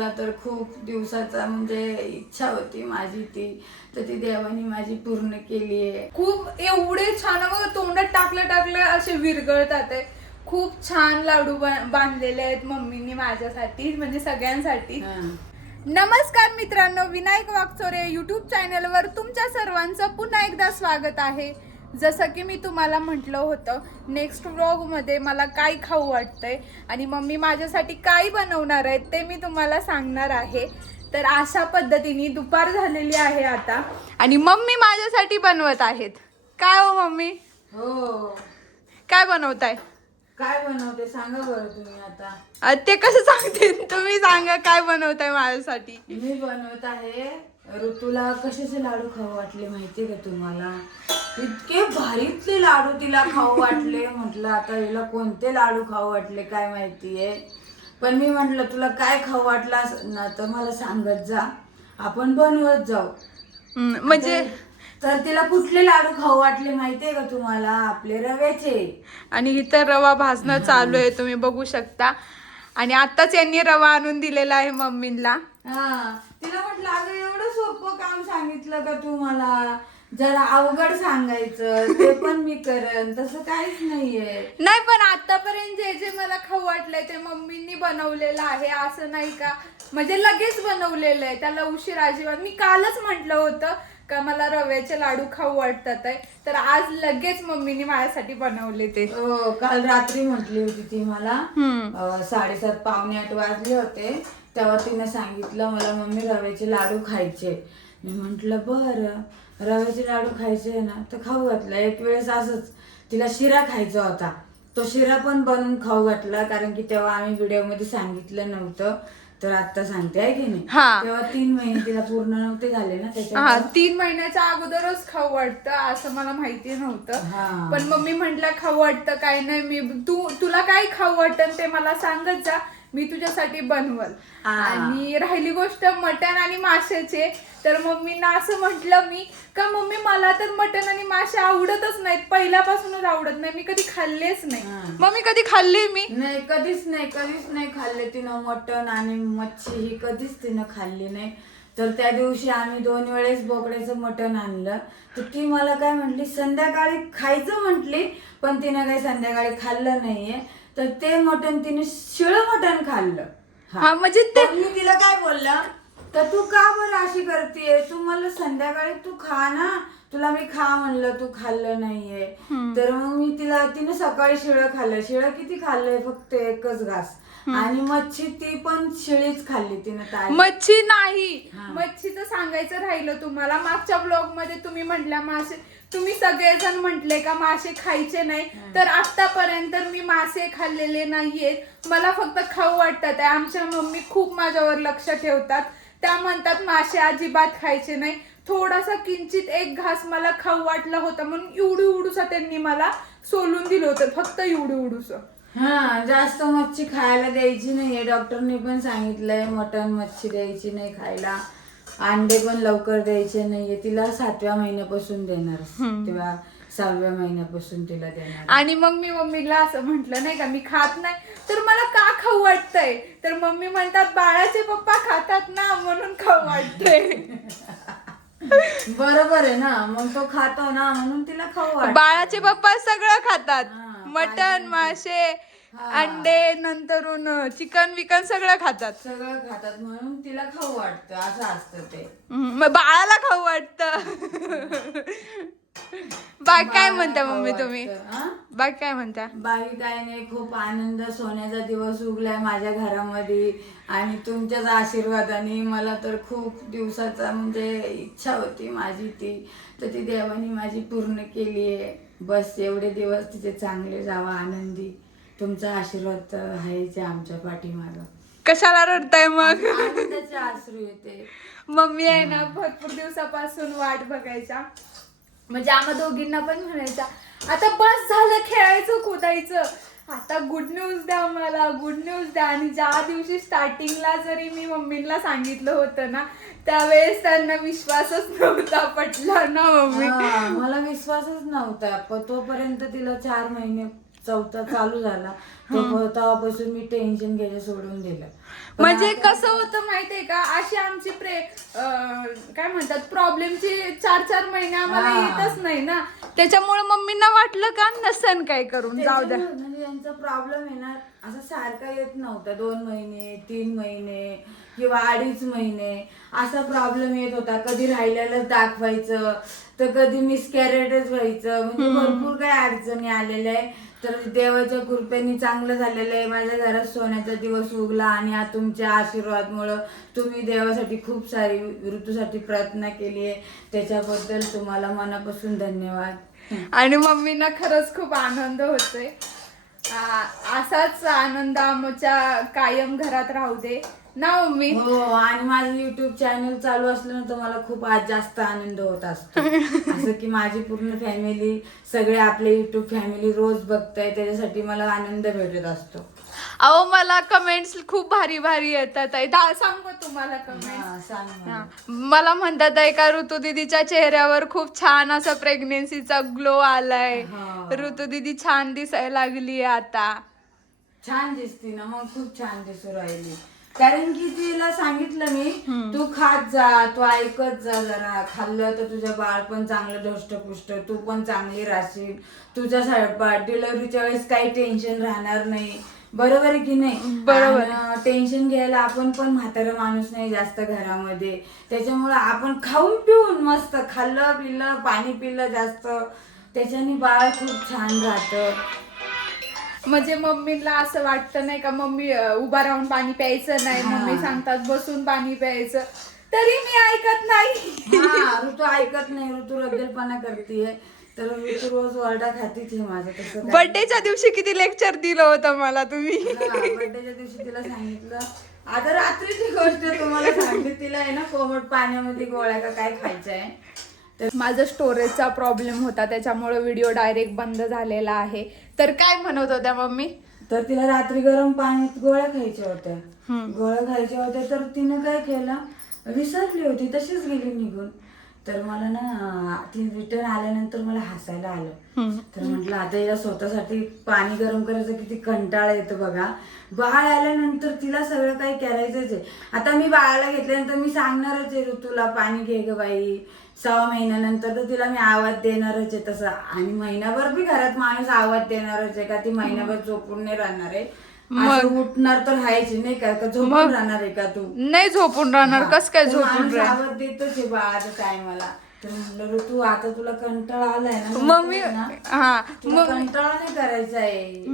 मला तर खूप दिवसाचा म्हणजे इच्छा होती माझी ती, तर ती देवानी माझी पूर्ण केली आहे. खूप एवढे छान बघा, तोंडात टाकलं असे विरघळतात आहे. खूप छान लाडू बांधलेले आहेत मम्मीनी माझ्यासाठी, म्हणजे सगळ्यांसाठी. नमस्कार मित्रांनो, विनायक वाकचोरे यूट्यूब चॅनलवर तुमच्या सर्वांचं पुन्हा एकदा स्वागत आहे. जसं की मी तुम्हाला म्हटलं होतं, नेक्स्ट व्लॉगमध्ये मला काय खाऊ वाटतंय आणि मम्मी माझ्यासाठी काय बनवणार आहे ते मी तुम्हाला सांगणार आहे. तर अशा पद्धतीने दुपार झालेली आहे आता आणि मम्मी माझ्यासाठी बनवत आहेत. काय हो मम्मी, हो, काय बनवताय? काय बनवते सांगा बरं तुम्ही आता. ते कसं सांगते, तुम्ही सांगा काय बनवताय माझ्यासाठी. मी बनवत आहे. ऋतूला कशाचे लाडू खाऊ वाटले माहितीये का तुम्हाला? इतके भारीतले लाडू तिला खाऊ वाटले. म्हटलं आता हिला कोणते लाडू खाऊ वाटले काय माहितीये, पण मी म्हटलं तुला काय खाऊ वाटला ना तर मला सांगत जा, आपण बनवत जाऊ. म्हणजे तर तिला कुठले लाडू खाऊ वाटले माहितीये का तुम्हाला? आपले रव्याचे. आणि इथं रवा भाजणं चालू आहे, तुम्ही बघू शकता. आणि आताच यांनी रवा आणून दिलेला आहे मम्मीला. तिला म्हटलं अगं एवढं सोपं काम सांगितलं का तू मला? जरा अवघड सांगायचं, ते पण मी करेन, तसं काहीच नाहीये. नाही, पण आतापर्यंत जे जे मला खाऊ वाटलंय ते मम्मींनी बनवलेलं आहे, असं नाही का म्हणजे लगेच बनवलेलं आहे, त्याला उशीर अजिबात. मी कालच म्हटलं होतं का मला रव्याचे लाडू खाऊ वाटतात आहे, तर आज लगेच मम्मीने माझ्यासाठी बनवले ते. काल रात्री म्हटली होती ती मला, 7:30 पावणे 8 वाजले होते, तेव्हा तिने सांगितलं मला मम्मी रव्याचे लाडू खायचे. मी म्हंटल बरं, रव्याचे लाडू खायचे ना तर खाऊ घातलं. एक वेळेस असंच तिला शिरा खायचा होता, तो शिरा पण बनवून खाऊ घातला, कारण की तेव्हा आम्ही व्हिडिओ मध्ये सांगितलं नव्हतं, तर आता सांगते आहे की नाही. तेव्हा 3 महिने तिला पूर्ण नव्हते झाले ना, त्याच्या 3 महिन्याच्या अगोदरच खाऊ वाटतं असं मला माहिती नव्हतं. पण मम्मी म्हटलं खाऊ वाटतं काय नाही, मी तुला काय खाऊ वाटतं ते मला सांगत जा, मी तुझ्यासाठी बनवल. आणि राहिली गोष्ट मटण आणि माशाचे, तर मम्मींना असं म्हटलं मी का मम्मी मला तर मटण आणि मासे आवडतच नाहीत, पहिल्यापासूनच आवडत नाही, मी कधी खाल्लेच नाही. मम्मी कधी खाल्ले मी नाही, कधीच नाही खाल्ले तिनं मटण आणि मच्छी, ही कधीच तिनं खाल्ली नाही. तर त्या दिवशी आम्ही 2 वेळेस बोकड्याचं मटण आणलं, तर ती मला काय म्हटली संध्याकाळी खायचं म्हटली, पण तिनं काही संध्याकाळी खाल्लं नाहीये. तर ते मटण तिने शिळं मटण खाल्लं. म्हणजे ते मी तिला काय बोललं, तर तू का बरं अशी करतेय, तू मला संध्याकाळी तू खा ना, तुला मी खा म्हणलं, तू खाल्लं नाहीये. तर मग मी तिने सकाळी शिळं खाल्लं. शिळं किती खाल्लंय, फक्त एकच घास. आणि मच्छी ती पण शिळीच खाल्ली तिने. मच्छी नाही, मच्छीचं सांगायचं राहिलं तुम्हाला. मागच्या ब्लॉग मध्ये तुम्ही म्हटल्या मासे, तुम्ही सगळेजण म्हटले का मासे खायचे नाही, तर आतापर्यंत मी मासे खाल्लेले नाहीयेत, मला फक्त खाऊ वाटतात. आमच्या मम्मी खूप माझ्यावर लक्ष ठेवतात, त्या म्हणतात मासे अजिबात खायचे नाही. थोडासा किंचित एक घास मला खाऊ वाटला होता म्हणून एवढूसा त्यांनी मला सोलून दिलं होतं, फक्त एवढूस. जास्त मच्छी खायला द्यायची नाहीये, डॉक्टरने पण सांगितलंय मटण मच्छी द्यायची नाही खायला. अंडे पण लवकर द्यायचे नाहीये तिला, 7व्या महिन्यापासून देणार किंवा 6व्या महिन्यापासून तिला देणार. आणि मग मी मम्मीला असं म्हंटल नाही का मी खात नाही, तर मला का खाऊ वाटतंय, तर मम्मी म्हणतात बाळाचे पप्पा खातात ना म्हणून खाऊ वाटतंय. बरोबर आहे ना, मग तो खातो ना म्हणून तिला खाऊ वाटतं. बाळाचे पप्पा सगळं खातात, मटन मासे अंडे नंतरून चिकन विकन सगळं खातात म्हणून तिला खाऊ वाटतं, असं असतं ते. बाळाला खाऊ वाटतं. बाकी काय म्हणता मम्मी तुम्ही? बाकी काय म्हणता? बाकी काय नाही, खूप आनंद, सोन्याचा दिवस उगलाय माझ्या घरामध्ये, आणि तुमच्याच आशीर्वादाने मला तर खूप दिवसाचा म्हणजे इच्छा होती माझी ती, तर ती देवानी माझी पूर्ण केली आहे. बस एवढे दिवस तिचे चांगले जावा, आनंदी. तुमचा आशीर्वाद आहे जे आमच्या पाठीमागं. कशाला रडताय मग? आनंदाचे अश्रू येते. मम्मी आहे ना भरपूर दिवसापासून वाट बघायचा, म्हणजे आम्हा दोघींना पण म्हणायचा आता बस झालं खेळायचं कुदायचं, आता गुड न्यूज द्या मला, गुड न्यूज द्या. आणि ज्या दिवशी स्टार्टिंगला जरी मी मम्मीला सांगितलं होतं ना, त्यावेळेस त्यांना विश्वासच नव्हता पटला ना मम्मी. मला विश्वासच नव्हता, पण तोपर्यंत तिला 4 महिने चौथा चालू झाला तेव्हापासून मी टेन्शन घ्यायचं सोडून दिलं. म्हणजे कसं होतं माहितीये का, अशी आमची काय म्हणतात प्रॉब्लेमची 4-4 महिने आम्हाला येतच नाही ना, त्याच्यामुळे मम्मींना वाटलं का नसन काय करून जाऊ द्या. म्हणजे यांचा प्रॉब्लेम आहे ना असं सारखा येत नव्हता. 2 महिने 3 महिने किंवा 2.5 महिने असा प्रॉब्लेम येत होता. कधी राहिलेलंच दाखवायचं तर कधी मिसकॅरेजच व्हायचं. म्हणजे भरपूर काही अडचणी आलेल्या आहे. तर देवाच्या कृपेने चांगलं झालेलं आहे. माझ्या घरात सोन्याचा दिवस उगला आणि आज तुमच्या आशीर्वादमुळं तुम्ही देवासाठी खूप सारी ऋतूसाठी प्रार्थना केली आहे, त्याच्याबद्दल तुम्हाला मनापासून धन्यवाद. आणि मम्मींना खरंच खूप आनंद होतोय. असाच आनंद आमच्या कायम घरात राहू दे ना मम्मी. हो, आणि माझं युट्यूब चॅनल चालू असलं ना तर मला खूप आज जास्त आनंद होत असतो. असं की माझी पूर्ण फॅमिली, सगळे आपले युट्यूब फॅमिली रोज बघताय, त्याच्यासाठी मला आनंद भेटत असतो. अहो मला कमेंट्स खूप भारी भारी येतात. सांगू तुम्हाला कमेंट्स? सांग. मला म्हणतात आहे का ऋतू दीदीच्या चेहऱ्यावर खूप छान असा प्रेग्नेन्सीचा ग्लो आलाय, ऋतू दीदी छान दिसायला लागली आता. छान दिसती ना, मग खूप छान दिसू राहिली. कारण की तिला सांगितलं मी, तू खात जा, तू ऐकत जा, जरा खाल्लं तर तुझं बाळ पण चांगलं धष्टपुष्ट, तू पण चांगली राहशील, तुझ्या डिलिव्हरीच्या वेळेस काही टेन्शन राहणार नाही. बरोबर आहे की नाही? बरोबर. टेन्शन घ्यायला आपण पण म्हातारा माणूस नाही जास्त घरामध्ये, त्याच्यामुळे आपण खाऊन पिऊन मस्त खाल्लं पिल्लं पाणी पिल्लं जास्त, त्याच्याने बाळ खूप छान राहतं. म्हणजे मम्मीला असं वाटतं नाही का, मम्मी उभा राहून पाणी प्यायचं नाही, मम्मी सांगतात बसून पाणी प्यायचं, तरी मी ऐकत नाही. ऋतू ऐकत नाही, ऋतू रगेलपणा करतीये, तर ऋतू रोज ओरडा खातीच आहे माझं. तसं बर्थडेच्या दिवशी किती लेक्चर दिलं होतं मला तुम्ही. बर्थडेच्या दिवशी तिला सांगितलं, आता रात्रीची गोष्ट तुम्हाला सांगते, तिला आहे ना कोमट पाण्यामध्ये गोळ्या का काय खायचं आहे. माझा स्टोरेजचा प्रॉब्लेम होता, त्याच्यामुळे व्हिडिओ डायरेक्ट बंद झालेला आहे. तर काय म्हणत होत्या मम्मी? तर तिला रात्री गरम पाण्यात गोळ्या खायच्या होत्या. गोळ्या खायच्या होत्या तर तिनं काय केलं, विसरली होती, तशीच गेली निघून. तर मला ना ती रिटर्न आल्यानंतर मला हसायला आलं. तर म्हटलं आता हिला स्वतःसाठी पाणी गरम करायचं किती कंटाळा येतो बघा. बाळ आल्यानंतर तिला सगळं काही करायचंच आहे. आता मी बाळाला घेतल्यानंतर मी सांगणारच आहे ऋतूला पाणी घे ग बाई, 6 महिन्यानंतर तर तिला मी आवाज देणारच आहे तसं. आणि महिनाभर बी घरात माणूस आवाज देणारच आहे का, ती महिनाभर झोपून नाही राहणार आहे. मग उठणार तर राहायची नाही का, झोपून राहणार आहे का तू? नाही झोपून राहणार. कस काय झोपून राहणार? आवाज देतोच आहे बाळाच्या टायमाला. तर म्हटलं ऋतू आता तुला कंटाळा आलाय ना मम्मी. तुला कंटाळा नाही करायचा आहे.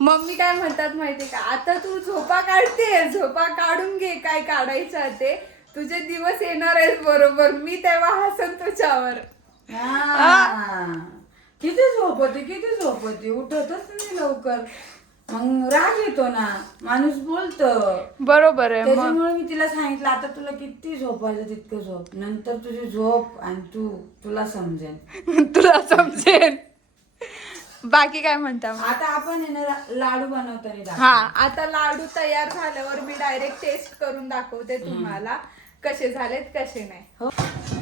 मम्मी काय म्हणतात माहितीये का, आता तू झोपा काढते, झोपा काढून घे, काय काढायचं ते, तुझे दिवस येणार आहेत बरोबर, मी तेव्हा हसन तुझ्यावर. किती झोपती उठतच नाही लवकर, मग राग येतो ना, माणूस बोलतो. बरोबर आहे. त्याच्यामुळे मी तिला सांगितलं आता तुला किती झोपायचं तितकं झोप, नंतर तुझी झोप आणि तुला समजेल. बाकी काय म्हणता? आता आपण लाडू बनवताना. आता लाडू तयार झाल्यावर मी डायरेक्ट टेस्ट करून दाखवते तुम्हाला कसे झालेत कसे नाही.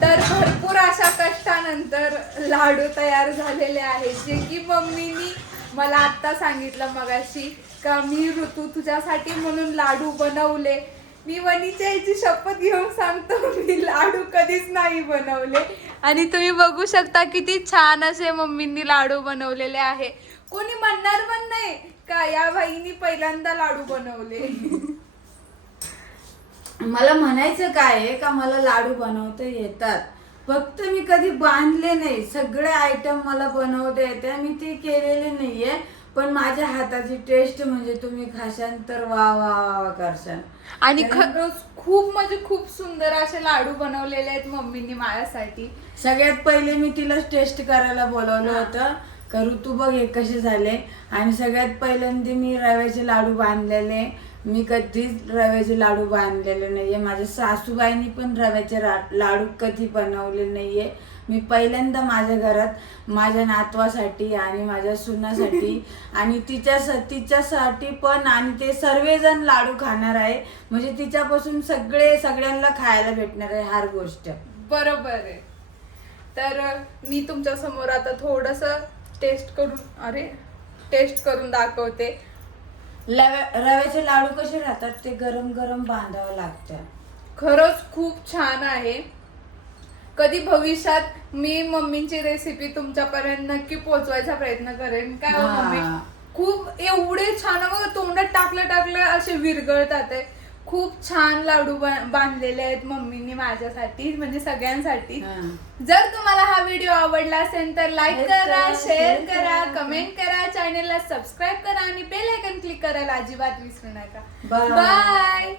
तर भरपूर अशा कष्टानंतर लाडू तयार झालेले आहेत, जे की मम्मीनी मला आता सांगितलं मगाशी का मी ऋतू तुझ्यासाठी म्हणून लाडू बनवले. मी वनीच्या याची शपथ घेऊन सांगतो, मी लाडू कधीच नाही बनवले. आणि तुम्ही बघू शकता किती छान असे मम्मींनी लाडू बनवलेले आहे. कोणी म्हणणार पण नाही का या बाईनी पहिल्यांदा लाडू बनवले. मला म्हणायचं काय आहे का, मला लाडू बनवता येतात, फक्त मी कधी बांधले नाही. सगळे आयटम मला बनवता येते, मी ते केलेले नाहीये. पण माझ्या हाताची टेस्ट म्हणजे तुम्ही खाशाल तर वा वा वा करशाल. आणि खरंच खूप म्हणजे खूप सुंदर असे लाडू बनवलेले आहेत मम्मींनी माझ्यासाठी. सगळ्यात पहिले मी तिला टेस्ट करायला बोलवलं होतं का ऋतू बघ हे कसे झाले. आणि सगळ्यात पहिल्यांदा मी रव्याचे लाडू बांधलेले. मी कधीच रव्याचे लाडू बांधलेले नाहीये. माझ्या सासूबाईंनी पण रव्याचे लाडू कधी बनवले नाहीये. मी पहिल्यांदा माझ्या घरात माझ्या नातवासाठी आणि माझ्या सुनासाठी आणि तिच्यासाठी पण, आणि ते सर्वजण लाडू खाणार आहे, म्हणजे तिच्यापासून सगळ्यांना खायला भेटणार आहे हर गोष्ट. बरोबर आहे. तर मी तुमच्या समोर आता थोडस टेस्ट करून, अरे टेस्ट करून दाखवते. रव्याचे लाडू कसे राहतात ते गरम गरम बांधावं लागतं. खरंच खूप छान आहे. कधी भविष्यात मी मम्मीची रेसिपी तुमच्यापर्यंत नक्की पोहोचवायचा प्रयत्न करेन. काय हो मम्मी, खूप एवढे छान बघा, तोंडात टाकलं असे विरघळतात. खूप छान लाडू बांधलेले आहेत मम्मींनी माझ्यासाठी, म्हणजे सगळ्यांसाठी. जर तुम्हाला हा व्हिडिओ आवडला असेल तर लाईक करा, शेअर करा, कमेंट करा, चॅनलला सबस्क्राईब करा आणि बेल आयकॉन क्लिक करायला अजिबात विसरू नका. बाय.